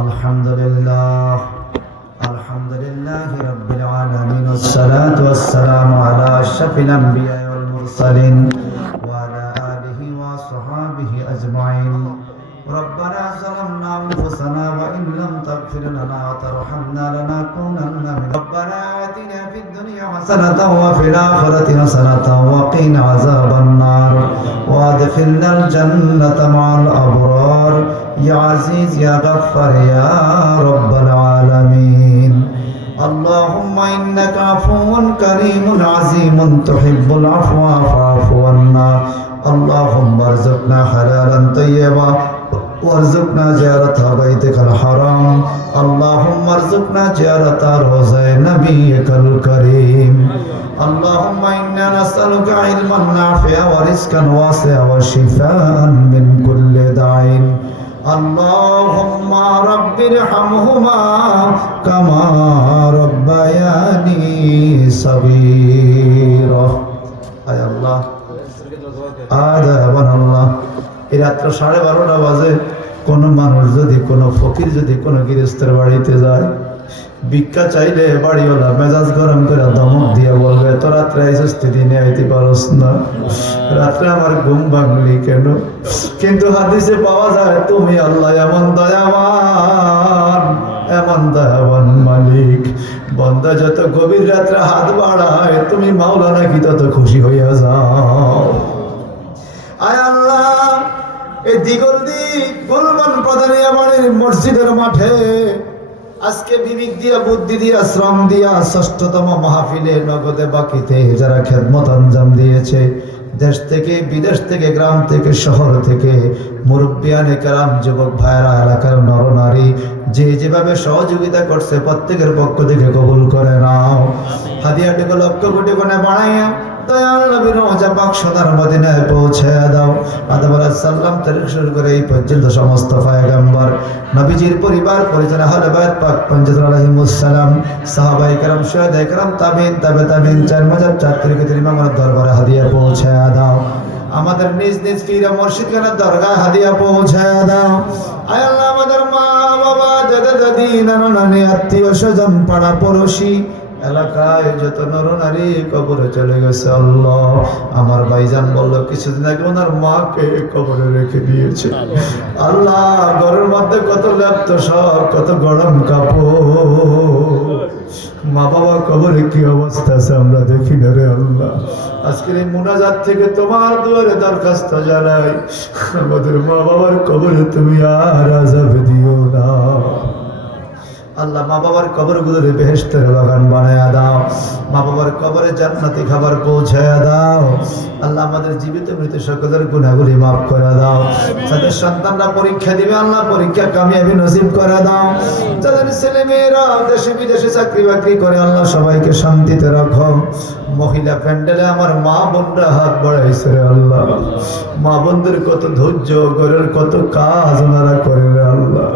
আলহামদুলিল্লাহ আলহামদুলিল্লাহি রাব্বিল আলামিন ওয়াসসালাতু ওয়াসসালামু আলা আশরাফিল আমবিয়া ওয়াল মুরসালিন ওয়া আলা আলিহি ওয়া সাহবিহি আজমাইন ربنا ظلمنا أنفسنا وإن لم تغفر لنا وترحمنا لنكونن من ربنا آتنا في الدنيا حسنة وفي الآخرة حسنة وقنا عذاب النار وادخلنا الجنة مع الأبرار يا عزيز يا غفار يا رب العالمين اللهم إنك عفو كريم عظيم تحب العفو فاعف عنا اللهم ارزقنا حلالا طيبا وارزقنا زيارة بيتك الحرام اللهم ارزقنا زيارة روضة نبيك الكريم اللهم إنا نسألك علما نافعا ورزقا واسعا وشفاء من كل داء اللهم رب ارحمهما كما ربياني صغيرا أي الله আদাবান আল্লাহ। এই রাত্র 12:30 বাজে কোনো মানুষ যদি, কোনো ফকির যদি কোনো গৃহস্থের বাড়িতে যায়, ভিক্ষা চাইলে বাড়িওয়ালা মেজাজ গরম করে ধমক দিয়ে বলবে, তো রাত্রে আইসিস দিনে আইতে পারস না, রাত্রে আমার ঘুম ভাঙলি কেন? কিন্তু হাদিসে পাওয়া যায় তুমি আল্লাহ এমন দয়াবান, এমন দয়াবান মালিক, বান্দা যত গভীর রাত্রে হাত বাড়ায় তুমি মাওলা নাকি তত খুশি হইয়া যাও। আয় আল্লাহ, এই দিগলদি গুলমান প্রধানিয়া বাড়ির মসজিদের মাঠে আজকে বিবেক দিয়া, বুদ্ধি দিয়া, শ্রম দিয়া ৬ষ্ঠতম মাহফিলে নগদে বাকিতে যারা খেদমত আঞ্জাম দিয়েছে, দেশ থেকে বিদেশ থেকে, গ্রাম থেকে শহর থেকে, মুরব্বিয়ানে কেরাম, যুবক ভাইরা, এলাকার নরনারী যে যেভাবে সহযোগিতা করছে প্রত্যেকের পক্ষ থেকে কবুল করে নাও। হাদিয়াটিকে লক্ষ কোটি গুণে বাড়াইয়া দয়াল নবীর রওজা পাক সোনার মদিনায় পৌঁছে দাও। আদম আলাইহিস সালাম থেকে শুরু করে এই পর্যন্ত সমস্ত পয়গম্বর, নবীজির পরিবার পরিজন, আহলে বাইত পাক পঞ্চজন আলাইহিমুস সালাম, সাহাবায়ে কেরাম, শুহাদায়ে কেরাম, তাবিঈন, তাবে তাবিঈন, চার মাযহাব চার তরিকতের ইমামদের দরবারে হাদিয়া পৌঁছে দাও। আমাদের নিজ নিজ পীর মুর্শিদগণের দরগায় হাদিয়া পৌঁছে দাও। আয় আল্লাহ, আমাদের মা বাবা, দাদা দাদি, নানা নানি, আত্মীয় স্বজন, পাড়া পড়োশি, এলাকায় যত নরনারী কবরে চলে গেছে আল্লাহ। আমার ভাইজান বলল কিছুদিন আগে ওনার মাকে কবরে রেখে দিয়েছে আল্লাহ। ঘরের মধ্যে কত ল্যাপ্ত সব, কত গরম কাপড়, মা বাবার কবরে কি অবস্থা আছে আমরা দেখি না রে আল্লাহ। আজকের এই মুনাজাত থেকে তোমার দুয়ারে দরখাস্ত জানাই, আমাদের মা বাবার কবরে তুমি আর আযাব দিও না আল্লাহ। মা বাবার কবরগুলোরে বেহেশতের বাগান বানায়া দাও, মা বাবার কবরে জান্নাতি খাবার পৌঁছায়া দাও আল্লাহ। আমাদের জীবিত মৃত সকলের গুনাহগুলি মাফ করে দাও। যাদের সন্তানরা পরীক্ষা দিবে আল্লাহ, পরীক্ষা কামিয়াবি নসিব করে দাও। যাদের ছেলে মেয়েরা দেশে বিদেশে চাকরি বাকরি করে আল্লাহ, সবাইকে শান্তিতে রাখো। মহিলা প্যান্ডেলে আমার মা বোনরা হাত বাড়াইছে রে আল্লাহ। মা বোনদের কত ধৈর্য, ঘরের কত কাজ ওনারা করে রে আল্লাহ।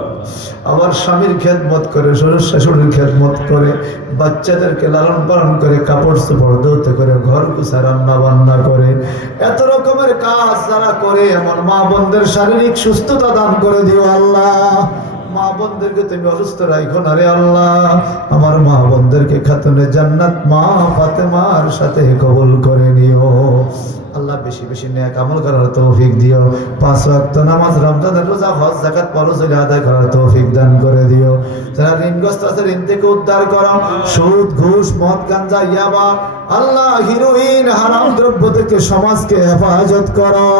আমার স্বামীর খেদমত করে, শ্বশুর শাশুড়ির খেদমত করে, বাচ্চাদেরকে লালন পালন করে, কাপড় চোপড় ধুতে করে, ঘর গুছা, রান্না বান্না করে, এত রকমের কাজ যারা করে আমার মা বোনদের শারীরিক সুস্থতা দান করে দিও আল্লাহ। মা বোনদেরকে তুমি অসুস্থ রাখো না রে আল্লাহ। আমার মা বোনদেরকে খাতুনে জান্নাত মা ফাতেমার সাথে কবুল করে নিও আল্লাহ। বেশি বেশি নেক আমল করার তৌফিক দিও। 5 ওয়াক্ত নামাজ, রমজানের রোজা, হজ, যাকাত ফরজ আদায় করার তৌফিক দান করে দিও। যারা ঋণগ্রস্ত আছে ঋণ থেকে উদ্ধার করো। সুদ, ঘুষ, মদ, গাঞ্জা, ইয়াবা আল্লাহ, হিরোইন, হারাম দ্রব্য থেকে সমাজকে হেফাজত করো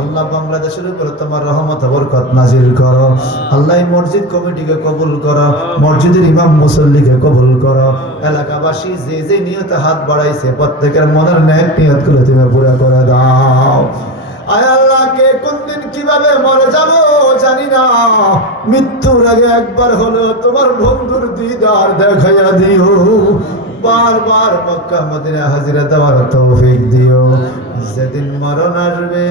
আল্লাহ। বাংলাদেশের উপর তোমার রহমত বরকত নাজিল করো আল্লাহ। এই মসজিদ কমিটিকে কবুল করো, মসজিদের ইমাম মুসল্লিকে কবুল করো। এলাকাবাসী যে যে নিয়তে হাত বাড়াইছে প্রত্যেকের মনের নেক নিয়তগুলো তুমি পুরো করে দাও। আয় আল্লাহ, কে কোন দিন কিভাবে মরে যাব জানি না, মৃত্যুর আগে একবার হলো তোমার বন্ধুর দিদার দেখাইয়া দিও। বারবার মক্কা মদিনা হাজিরা দেওয়ার তৌফিক দিও। যেদিন মরণ আসবে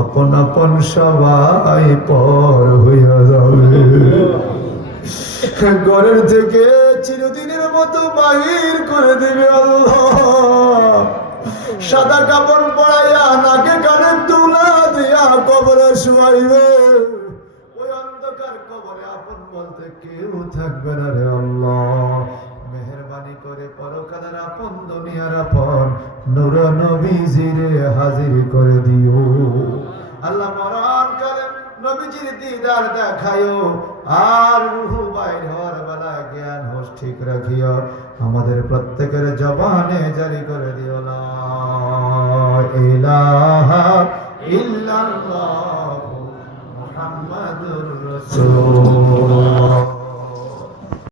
আপন আপন সবাই পর হইয়া যাবে, ঘরের থেকে চিরদিনের মতো বাহির করে দিবে আল্লাহ। সাদা কাপড় পরাইয়া নাকে মারিবে, ওই অন্ধকার কবরে আপন বলতে কেউ থাকবে না রে আল্লাহ। মেহেরবানি করে পরকালের আপন দুনিয়ার আপন নূর নবীজিরে হাজির করে দিও আল্লাহ। মরণ কালে নবীজির দিদার দেখায়ো, আর রূহ বাইর হওয়ার বেলা জ্ঞান হোশ ঠিক রাখিও। আমাদের প্রত্যেকের জবানে জারি করে দিও না